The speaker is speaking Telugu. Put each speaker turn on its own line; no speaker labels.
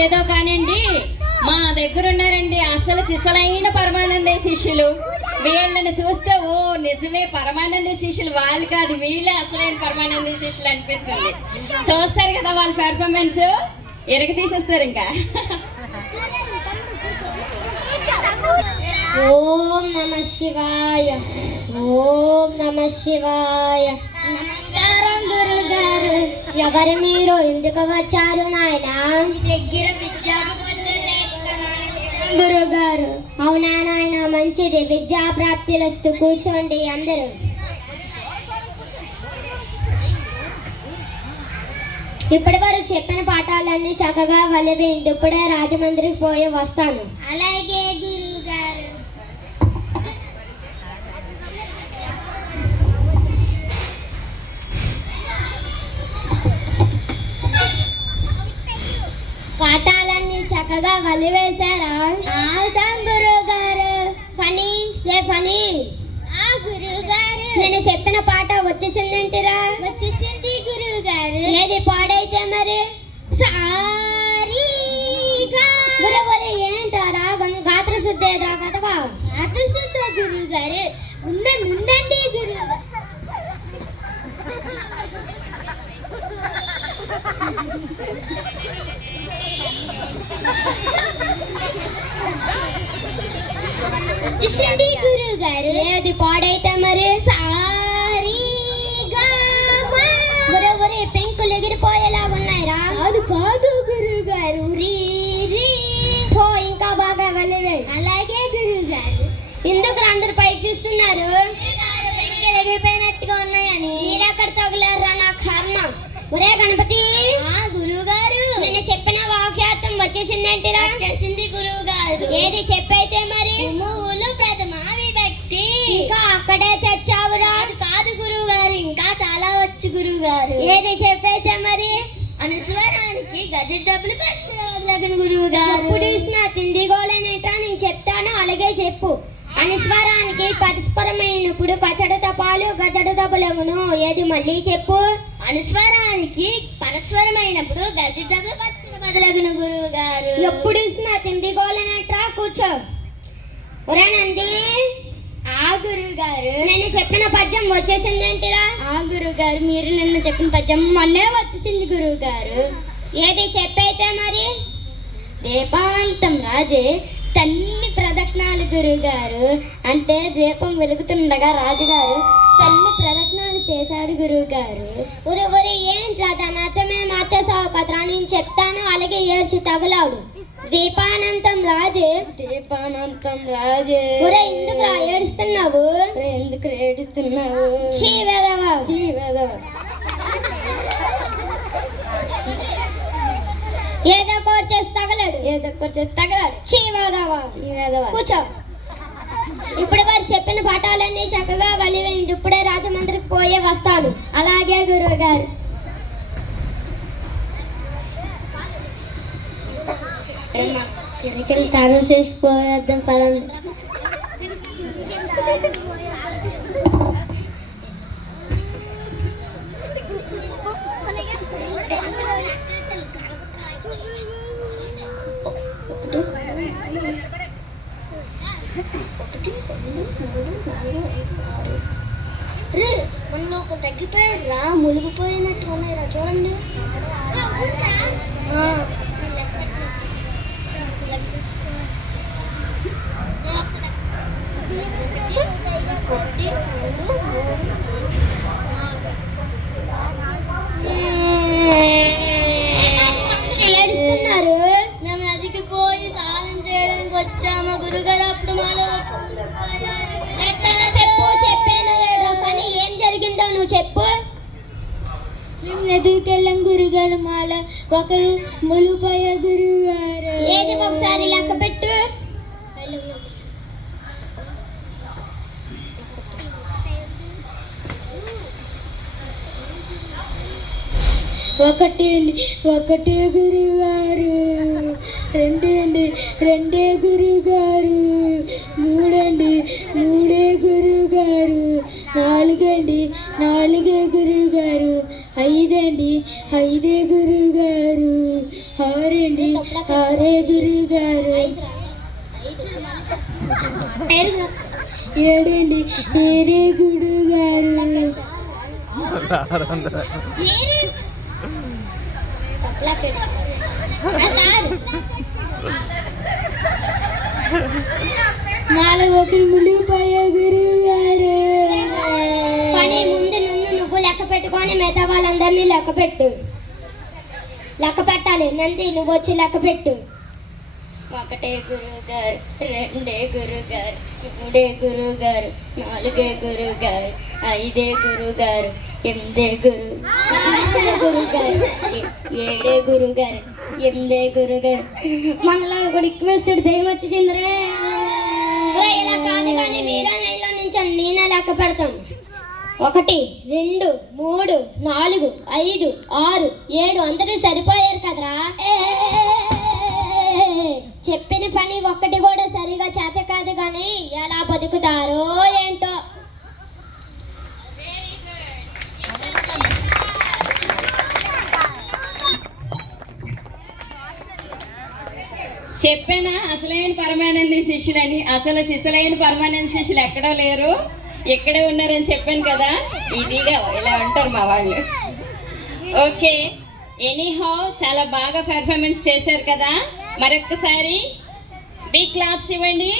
ఏదో కానివ్వండి మా దగ్గర ఉన్నారండి అసలు సిసలైన పరమానంద శిష్యులు. వీళ్ళని చూస్తే ఓ నిజమే పరమానంద శిష్యులు. వాళ్ళు కాదు వీళ్ళే అసలైన పరమానంద శిష్యులు అనిపిస్తుంది. చూస్తారు కదా వాళ్ళ పెర్ఫార్మెన్స్ ఎరగ తీసేస్తారు ఇంకా.
ఓం నమ శివాయ ఓం నమ శివాయ. ఎవరు మీరు? ఎందుకు వచ్చారు నాయన? దగ్గర అవునా నాయన? మంచిది. విద్యా ప్రాప్తిరస్తు కూర్చోండి అందరూ. ఇప్పటి వరకు చెప్పిన పాఠాలన్నీ చక్కగా వలివేయండి. ఇప్పుడే రాజమండ్రికి పోయి వస్తాను. అలాగే గురువు గారు పాఠాలన్నీ ఆశాం గురువు గారు ఫనీ రే ఫనీ ఆ గురువు గారు నేను చెప్పిన పాట వచ్చేసిందంటిరా? వచ్చేసింది గురువు గారు ఏది పాడైతే మరి? సారీ ఏంట్రా? రాగం గాత్ర శుద్ధేదా కదవా? గాత్ర శుద్ధ గురువు గారు ఉండండి ఉండండి గురువు వచ్చేసింది గురువు గారు ఏది పాడైతే మరి? సారీ గురువురి పెంకులు ఎగిరిపోయేలా ఉన్నాయిరా అది కాదు గురువు గారు రీ రీ. పో ఇంకా బాగా వెళ్ళవే. అలాగే గురువు గారు ఎందుకు అందరు పైకి చూస్తున్నారు? పెంకులు ఎగిరిపోయినట్టుగా ఉన్నాయని. మీరెక్కడ తగులారా నా కర్మ ఒరే గణపతి. గురువు గారు నేను చెప్పిన వాక్యార్థం వచ్చేసిందేంటిరా? వచ్చేసింది గురువు గారు ఏది చెప్పైతే మరి? మూలు ప్రథమ విభక్తి. ఇంకా అక్కడే చచ్చావు రాదు కాదు గురువు గారు ఇంకా చాలా వచ్చు గురువు గారు ఏది చెప్పైతే మరి? అనుస్వరానికి గజెట్ డబ్బులు పెట్టలేదు గురువు గారు ఇప్పుడు ఇచ్చిన తిండి గోళనేటా నేను చెప్తాను అలాగే చెప్పు. అనుస్వరానికి పరస్పరమైనప్పుడు కచడ తపాలు గజడ తపలమును ఏది మళ్ళీ చెప్పు? అనుస్వరానికి పరస్పరమైనప్పుడు గజడ డబ్బులు పచ్చడి బదలగును గురువు గారు ఎప్పుడు ఇచ్చిన తిండి గోళనేట్రా కూర్చో. ఒరే నంది ఆ గురువు గారు నేను చెప్పిన పద్యం వచ్చేసిందేంటిరా? ఆ గురువు గారు మీరు నిన్న చెప్పిన పద్యం మొన్నే వచ్చేసింది గురువు గారు ఏది చెప్పైతే మరి? దీపావంతం రాజే తన్ని ప్రదక్షిణాలు గురువు గారు అంటే దీపం వెలుగుతుండగా రాజుగారు తన్ని ప్రదక్షిణాలు చేశాడు గురువు గారు ఒరే ఒరే ఏంట్రా దాని అర్థమే మార్చేసావు కదరా నేను చెప్తాను అలాగే ఏడ్చి తగులాడు. దీపానంతం రాజే. దీపానంతం రాజే. ఒరే ఎందుకు రా ఏడుస్తున్నావు ఎందుకు ఏడుస్తున్నావు? చీ వెదవా చీ వెదవా ఏదో కోర్ చేసి తగలడు. ఏదో కోర్ చేసి తగలడు చీవేదవా చీవేదవా కూర్చో. ఇప్పుడు వారు చెప్పిన పాఠాలన్నీ చక్కగా వలివేయండి. ఇప్పుడే రాజమండ్రికి పోయే వస్తాను. అలాగే గురువు గారు. చిరికలు తాను చేసిపోయేద్దాం పదం మనలో ఒక తగ్గిపోయారా మునిగిపోయినట్టు ఉన్నాయిరా చూడండి. ఏం జరిగిందో నువ్వు చెప్పు.
మేము నదికి వెళ్ళాం గురుగారు మాల ఒకరు ములుపోయ గురుగారు.
ఏది ఒకసారి లెక్క పెట్టు.
ఒకటి ఒకటే గురుగారు. రెండు రెండే గురుగారు. హైదే గురు ఐదే గురుగారు. ఆరండి. ఆరే గురుగారు. ఏడండి. ఏడే గురుగారు. నాలుగు ఒకరు ముందుకు పోయే
గురు మిగతా వాళ్ళందరినీ లెక్క పెట్టు. లెక్క పెట్టాలి. నంది నువ్వు వచ్చి లెక్క పెట్టు. ఒకటే గురువు గారు రెండే గురువు గారు మూడే గురువు గారు నాలుగే గురువు గారు ఐదే గురువు గారు ఎనిమిదే గురు గురువు గారు ఏడే గురువు గారు ఎనిమిదే గురువు గారు మనలో ఒక రిక్వెస్టెడ్ దయ్యం వచ్చేసిందిరే. ఇలా కాదు కానీ మీరే లైన్లో నించండి నేనే లెక్క పెడతాను. ఒకటి రెండు మూడు నాలుగు ఐదు ఆరు ఏడు అందరూ సరిపోయారు కదరా? చెప్పిన పని ఒక్కటి కూడా సరిగా చేత కాదు కానీ ఎలా బతుకుతారో ఏంటో.
చెప్పానా? అసలైన పరమానంద శిష్యులని అసలు శిశులైన పరమానంద శిష్యులు ఎక్కడో లేరు. ఇక్కడే ఉన్నారని చెప్పాను కదా? ఇదిగా ఇలా ఉంటారు మా వాళ్ళు. ఓకే. ఎనీహౌ చాలా బాగా పెర్ఫార్మెన్స్ చేశారు కదా? మరొక్కసారి బిగ్ క్లాప్స్ ఇవ్వండి.